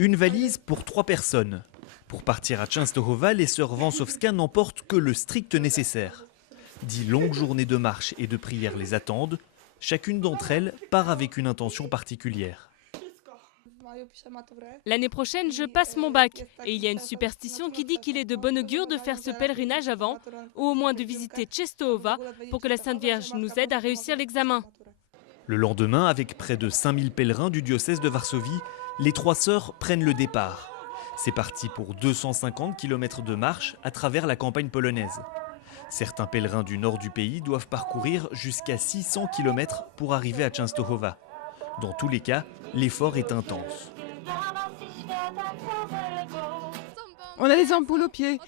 Une valise pour 3 personnes. Pour partir à Częstochowa, les sœurs Vansovska n'emportent que le strict nécessaire. 10 longues journées de marche et de prière les attendent. Chacune d'entre elles part avec une intention particulière. L'année prochaine, je passe mon bac. Et il y a une superstition qui dit qu'il est de bon augure de faire ce pèlerinage avant, ou au moins de visiter Częstochowa pour que la Sainte Vierge nous aide à réussir l'examen. Le lendemain, avec près de 5000 pèlerins du diocèse de Varsovie, les 3 sœurs prennent le départ. C'est parti pour 250 km de marche à travers la campagne polonaise. Certains pèlerins du nord du pays doivent parcourir jusqu'à 600 km pour arriver à Częstochowa. Dans tous les cas, l'effort est intense. On a les ampoules aux pieds,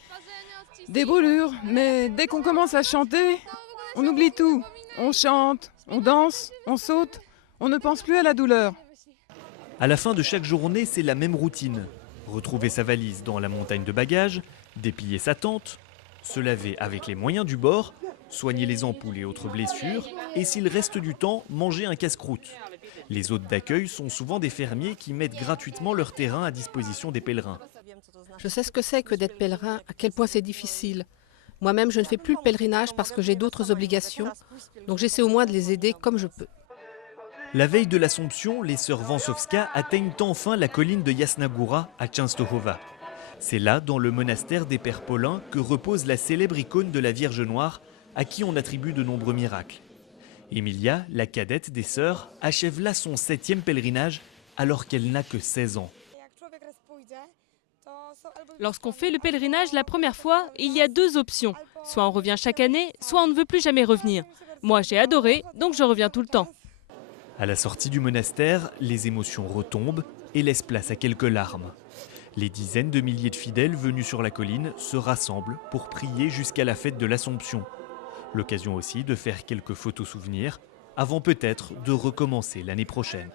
des brûlures, mais dès qu'on commence à chanter, on oublie tout. On chante, on danse, on saute, on ne pense plus à la douleur. À la fin de chaque journée, c'est la même routine. Retrouver sa valise dans la montagne de bagages, déplier sa tente, se laver avec les moyens du bord, soigner les ampoules et autres blessures, et s'il reste du temps, manger un casse-croûte. Les hôtes d'accueil sont souvent des fermiers qui mettent gratuitement leur terrain à disposition des pèlerins. Je sais ce que c'est que d'être pèlerin, à quel point c'est difficile. Moi-même, je ne fais plus le pèlerinage parce que j'ai d'autres obligations, donc j'essaie au moins de les aider comme je peux. La veille de l'Assomption, les sœurs Vansovska atteignent enfin la colline de Jasna Góra à Częstochowa. C'est là, dans le monastère des Pères Paulins, que repose la célèbre icône de la Vierge Noire, à qui on attribue de nombreux miracles. Emilia, la cadette des sœurs, achève là son 7e pèlerinage alors qu'elle n'a que 16 ans. Lorsqu'on fait le pèlerinage la première fois, il y a 2 options. Soit on revient chaque année, soit on ne veut plus jamais revenir. Moi, j'ai adoré, donc je reviens tout le temps. À la sortie du monastère, les émotions retombent et laissent place à quelques larmes. Les dizaines de milliers de fidèles venus sur la colline se rassemblent pour prier jusqu'à la fête de l'Assomption. L'occasion aussi de faire quelques photos souvenirs avant peut-être de recommencer l'année prochaine.